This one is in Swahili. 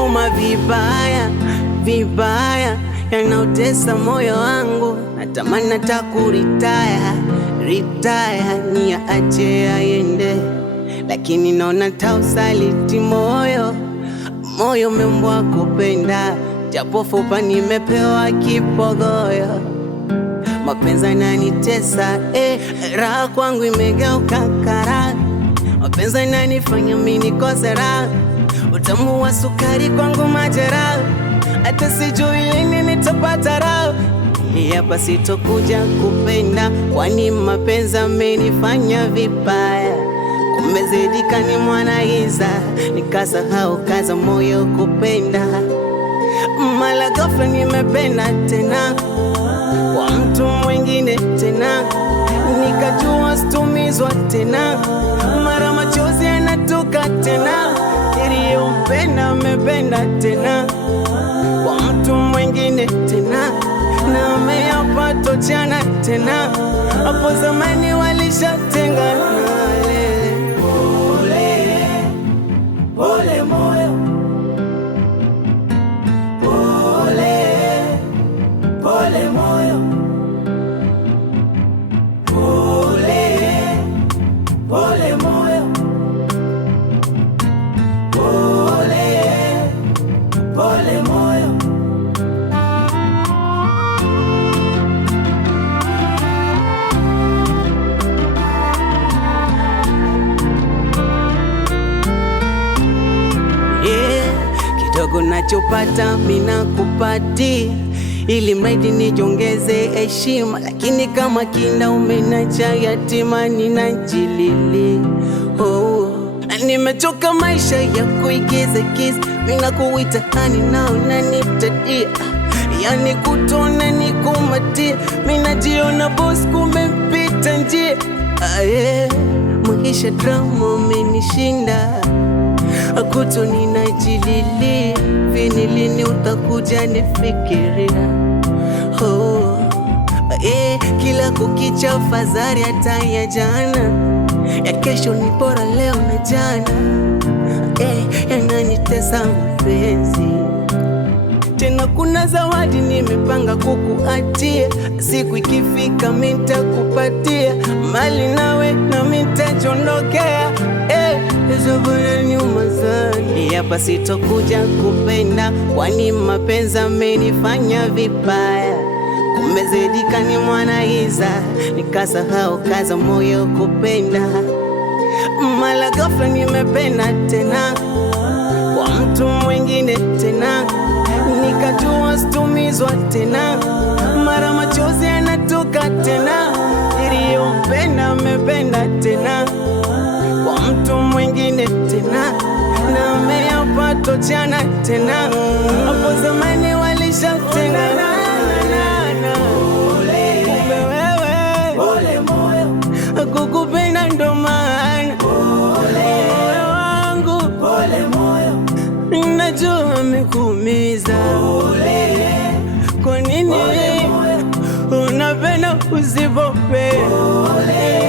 yanauma vibaya vibaya, yanautesa moyo wangu. Natamani hata kuritaya niache aende, lakini naona tausaliti moyo umeumbwa kupenda, japo fupa nimepewa kipogoyo. Mapenzi yananitesa, raha kwangu imegeuka karaha. Mapenzi yananifanya mimi nikose raha, utamu wa sukari kwangu majeraha. Hata sijui lini nitapata raha, hapa sitokuja kupenda, kwani mapenzi amenifanya vibaya. Kumezidika ni mwanaiza, nikasahau kaza moyo kupenda. Mara ghafla nimependa tena kwa mtu mwingine tena, nikajua situmizwa tena. Mara machozi yanatoka tena, niliyompenda amependa tena kwa mtu mwingine tena, na ameyapata jana tena. Hapo zamani walishatengana. Pole moyo, pole moyo, pole moyo, pole moyo. Kidogo nachopata mina kupati, ili mradi nijongeze heshima, lakini kama kinda umenacha yatima ninajilili. Nimechoka maisha ya kuigiza kiza, mina kuita hani nao nanitadia, yani kutona nikumatia. Mina jiona boss kumepita njia, maisha drama umenishinda, akuto ninajilili. Vini lini utakuja nifikiria? Kila kukicha fadhari hata ya jana, ya kesho ni bora leo na jana. Yananitesa mapenzi tena, kuna zawadi nimepanga kukuatia, siku ikifika mitakupatia mali nawe na mitajondokea. Nyuma zani hapa sitokuja kupenda, kwani mapenzi amenifanya vibaya. Kumezidika ni mwanaiza, nikasahau kaza moyo kupenda. Mara ghafla nimependa tena kwa mtu mwingine tena, nikajua situmizwa tena. Mara machozi yanatoka tena, niliyompenda amependa tena kwa mtu mwingine tena, na ameyapata jana tena. Hapo zamani walishatengana. Pole moyo, kukupenda ndo maana moyo wangu. Pole moyo, najua amekuumiza. Kwa nini unapenda usipopenda?